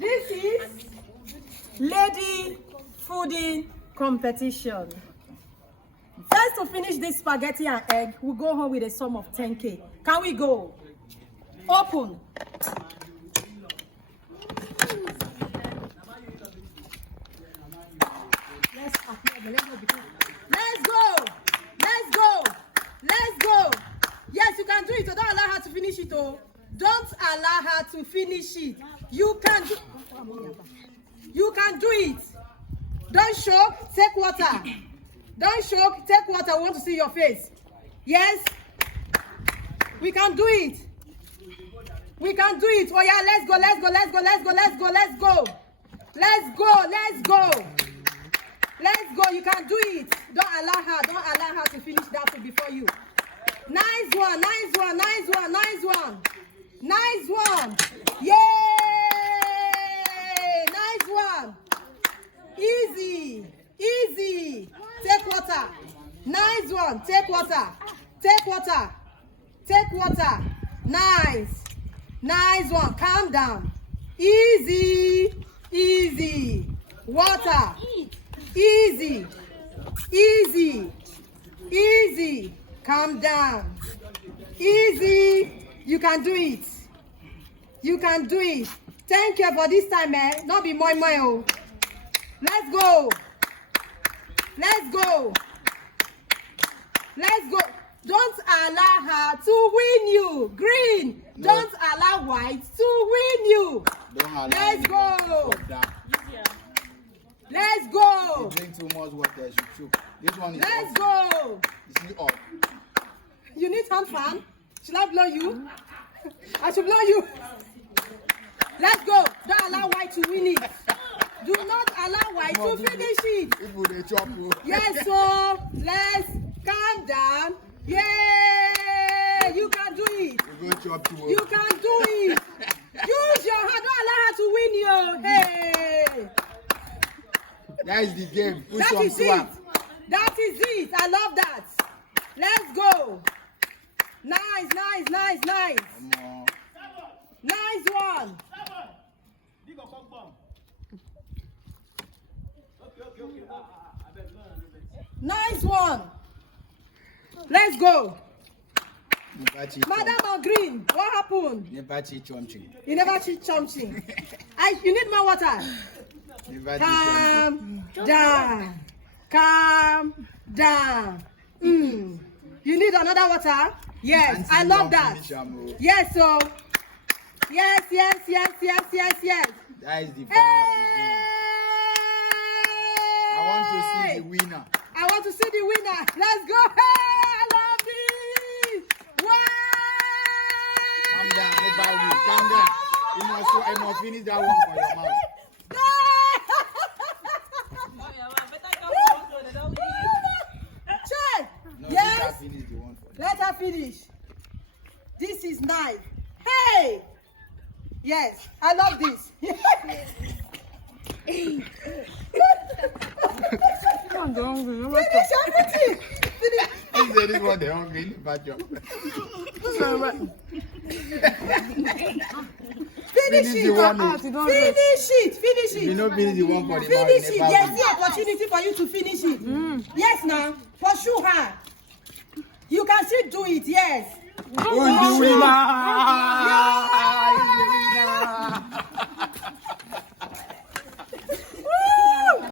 This is lady fooding competition. First to finish this spaghetti and egg, we'll go home with a sum of 10K. Can we go? Open. Let's go. Let's go. Let's go. Yes, you can do it. So don't allow her to finish it. Oh, don't allow her to finish it. You can do. You can do it. Don't choke. Take water. Don't choke. Take water. We want to see your face. Yes. We can do it. We can do it. Oh yeah. Let's go. Let's go. Let's go. Let's go. Let's go. Let's go. Let's go. Let's go. Let's go. You can do it. Don't allow her. Don't allow her to finish that food before you. Nice one. Nice one. Nice one. Nice one. Nice one. Yay! Nice one. Easy. Easy. Take water. Nice one. Take water. Take water. Take water. Nice. Nice one. Calm down. Easy. Easy. Water. Easy. Easy. Easy. Calm down. Easy. You can do it. You can do it. Thank you for this time, man. Not be moi. Let's go. Let's go. Let's go. Don't allow her to win you. Green. No. Don't allow white to win you. Don't allow. Let's go. Let's go. You drink too much water, you choke. This one is Let's off. go. It's off. You need hand fan? Should I blow you? I should blow you. Let's go. Don't allow white to win it. Do not allow white to finish it. Yes, so let's calm down. Yeah, you can do it. You can do it. Use your hand. Don't allow her to win you. Hey. That is the game. That is it. That is it. I love that. Let's go. Nice, nice, nice, nice. Nice one. Nice one. Let's go. Madam on green, what happened? You never cheat something. You need more water. Calm down. Calm down. You need another water? Yes, I love that. Yes, so. Yes. That is the fun of the game. I want to see the winner. I want to see the winner. Let's go. Hey, I love it. Wow. Calm down, everybody. Calm down. You must finish that one for your mouth. Yes. Let her finish. This is nice. Hey. Yes, I love this. Finish everything. This is what they're hungry. Bad job. Finish it. You know, finish the one for the finish it. Yes, the opportunity for you to finish it. Yes, now pursue her. You can still do it. Yes. Who is the winner?